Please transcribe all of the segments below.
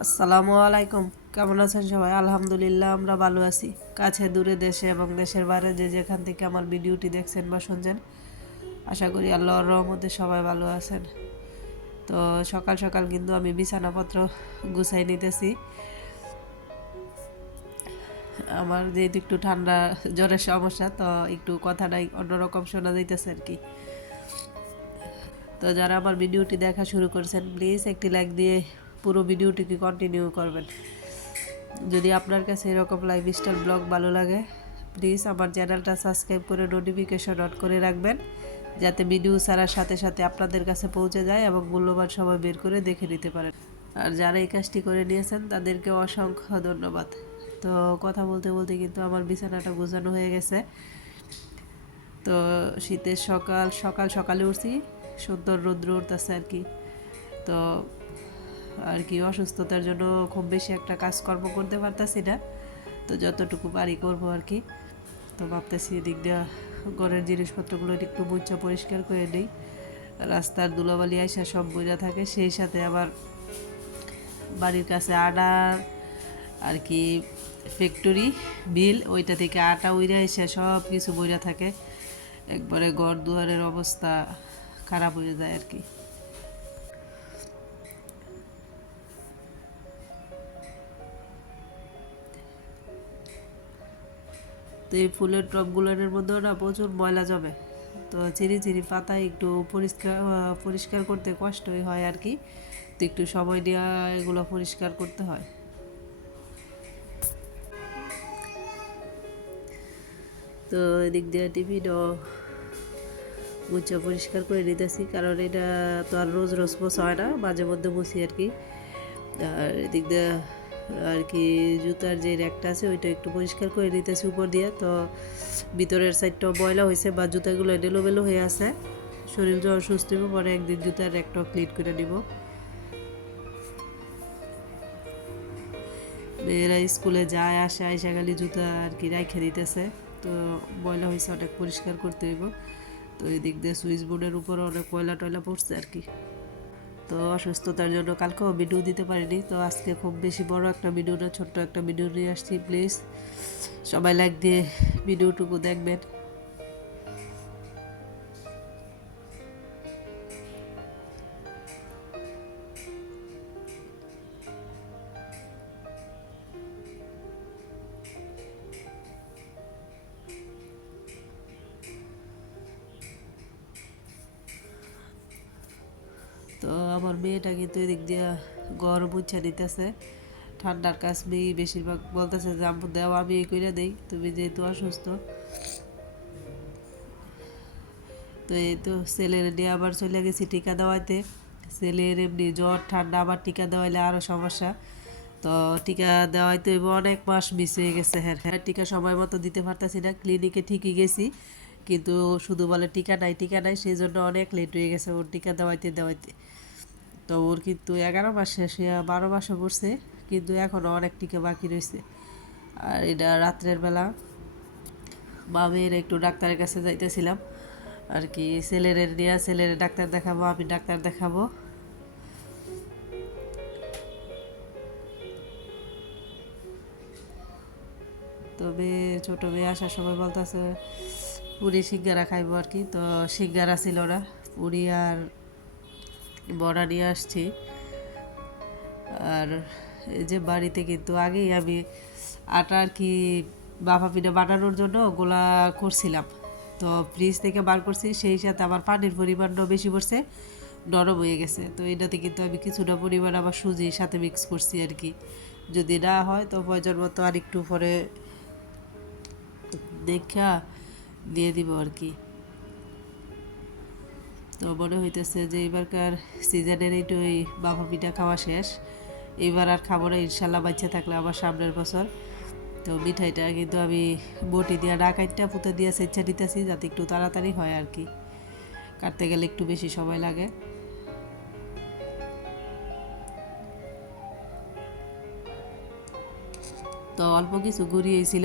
আসসালামু আলাইকুম। কেমন আছেন সবাই? আলহামদুলিল্লাহ, আমরা ভালো আছি। কাছে, দূরে দেশে এবং দেশের বাইরে যে যেখান থেকে আমার ভিডিওটি দেখছেন বা শুনছেন, আশা করি আল্লাহর রহমতে সবাই ভালো আছেন। তো সকাল সকাল কিন্তু আমি বিছানাপত্র গুছাই নিতেছি। আমার যেহেতু একটু ঠান্ডা, জ্বরের সমস্যা, তো একটু কথাটাই অন্যরকম শোনা যাইতেছে আর কি। তো যারা আমার ভিডিওটি দেখা শুরু করেছেন প্লিজ একটি লাইক দিয়ে পুরো ভিডিওটিকে কন্টিনিউ করবেন। যদি আপনার কাছে এরকম লাইফ স্টাইল ব্লগ ভালো লাগে প্লিজ আমার চ্যানেলটা সাবস্ক্রাইব করে নোটিফিকেশন অন করে রাখবেন, যাতে ভিডিও ছাড়ার সাথে সাথে আপনাদের কাছে পৌঁছে যায় এবং মূল্যবান সময় বের করে দেখে নিতে পারেন। আর যারা এই কাজটি করে নিয়েছেন, তাদেরকে অসংখ্য ধন্যবাদ। তো কথা বলতে বলতে কিন্তু আমার বিছানাটা গোছানো হয়ে গেছে। তো শীতের সকাল সকাল সকালে উঠছি, সুন্দর রৌদ্র উঠতেছে আর কি। তো আর কি, অসুস্থতার জন্য খুব বেশি একটা কাজকর্ম করতে পারতাছি না। তো যতটুকু পারি করব আর কি। তো ভাবতেছি এদিক দিয়ে ঘরের জিনিসপত্রগুলো একটু মুচা পরিষ্কার করে নিই। রাস্তার ধুলোবালি আইসা সব বোঝা থাকে, সেই সাথে আবার বাড়ির কাছে আটা আর কি ফ্যাক্টরি বিল ওইটা থেকে আটা উইরা এসে সব কিছু বইরা থাকে। একবারে ঘর দুয়ারের অবস্থা খারাপ হয়ে যায় আর কি। তো এই ফুলের টবগুলোর মধ্যেও না প্রচুর ময়লা জমে। তো চিরি চিরি পাতা একটু পরিষ্কার পরিষ্কার করতে কষ্টই হয় আর কি। তো একটু সময় নেওয়া এগুলো পরিষ্কার করতে হয়। তো এদিক দিয়ে টিফিনও মুচা পরিষ্কার করে নিতেছি, কারণ এটা তো আর রোজ রোজ মোছা হয় না, মাঝে মধ্যে বসি আর কি। আর এদিক দিয়ে আর কি, জুতার যে র্যাকটা আছে, ওইটা একটু পরিষ্কার করে নিতেছি উপর দিয়ে। তো ভিতরের সাইডটাও ময়লা হয়েছে বা জুতাগুলো এলোমেলো হয়ে আছে। শরীর যখন সুস্থ হইব, পরে একদিন জুতার র্যাকটাও ক্লিন করে নিব। মেয়েরা স্কুলে যায়, আসে, আইসা খালি জুতা আর কি রাইখে দিতেছে। তো ময়লা হয়েছে, অনেক পরিষ্কার করতে হইব। তো এই দিক দিয়ে সুইচ বোর্ডের উপরে অনেক ময়লা টয়লা পড়ছে আর কি। তো অসুস্থতার জন্য কালকেও ভিডিও দিতে পারিনি। তো আজকে খুব বেশি বড় একটা ভিডিও না, ছোট্ট একটা ভিডিও নিয়ে আসছি প্লিজ সবাই লাইক দিয়ে ভিডিওটুকু দেখবেন। তো আমার মেয়েটা কিন্তু এদিক দিয়ে গরম বুঝছে নিতেছে ঠান্ডার কাজ মেয়ে বেশিরভাগ বলতেছে যে, আম্মু, দেও, আমি এই করে দেই, তুমি যেহেতু অসুস্থ। তো এই তো ছেলের নিয়ে আবার চলে গেছি টিকা দেওয়াইতে। ছেলের এমনি জ্বর, ঠান্ডা, আবার টিকা দেওয়াইলে আরও সমস্যা। তো টিকা দেওয়াইতে অনেক মাস মিস হয়ে গেছে হ্যাঁ। হ্যাঁ টিকা সময় মতো দিতে পারতাছি না ক্লিনিকে ঠিকই গেছি। কিন্তু শুধু বলে টিকা নাই টিকা নাই সেই জন্য অনেক লেট হয়ে গেছে ওর টিকা দেওয়াইতে দেওয়াইতে। তো ওর কিন্তু এগারো মাস শেষ বারো মাসে পড়ছে, কিন্তু এখনও অনেক টিকা বাকি রয়েছে। আর এটা রাত্রের বেলা মামের একটু ডাক্তারের কাছে যাইতেছিলাম। আর কি, ছেলের নিয়ে ছেলের ডাক্তার দেখাবো, আমি ডাক্তার দেখাবো। তো মেয়ে ছোটো মেয়ে আসার সময় বলতেছে পুরি সিঙ্গারা খাইবো আর কি। তো সিঙ্গারা ছিল না পুরি আর বড়া নিয়ে আসছি। আর এই যে বাড়িতে কিন্তু আগেই আমি আটা আর কি বাফা পিঠা বানানোর জন্য গোলা করছিলাম। তো ফ্রিজ থেকে বার করছি, সেই সাথে আমার পানির পরিমাণটাও বেশি পড়ছে, নরম হয়ে গেছে। তো এটাতে কিন্তু আমি কিছুটা পরিমাণ আবার সুজির সাথে মিক্স করছি আর কি। যদি না হয় তো প্রয়োজন মতো আর একটু পরে দেখা দিয়ে দিব আর কি। তো মনে হইতেছে যে এবারকার সিজনের এইটুই বাবা পিঠা খাওয়া শেষ। এবার আর খাব না, ইনশাল্লাহ বাচ্চা থাকলে আবার সামনের বছর। তো মিঠাইটা কিন্তু আমি বটি দিয়ে ডাকাইটটা পুঁতে দিয়ে সেচ্ছা দিতেছি যাতে একটু তাড়াতাড়ি হয় আর কি। কাটতে গেলে একটু বেশি সময় লাগে। তো অল্প কিছু ঘুরিয়েছিল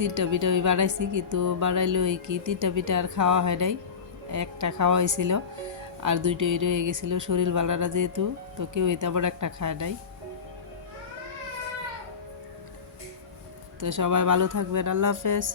তিনটা পিঠা ওই বাড়াইছি কিন্তু বাড়াইলে ওই কি তিনটা পিঠা আর খাওয়া হয় নাই। একটা খাওয়া হয়েছিল আর দুইটাই রয়ে গেছিল শরীর বালারা যেহেতু, তো কেউ তেমন একটা খায় নাই। তো সবাই ভালো থাকবেন, আল্লাহ হাফেজ।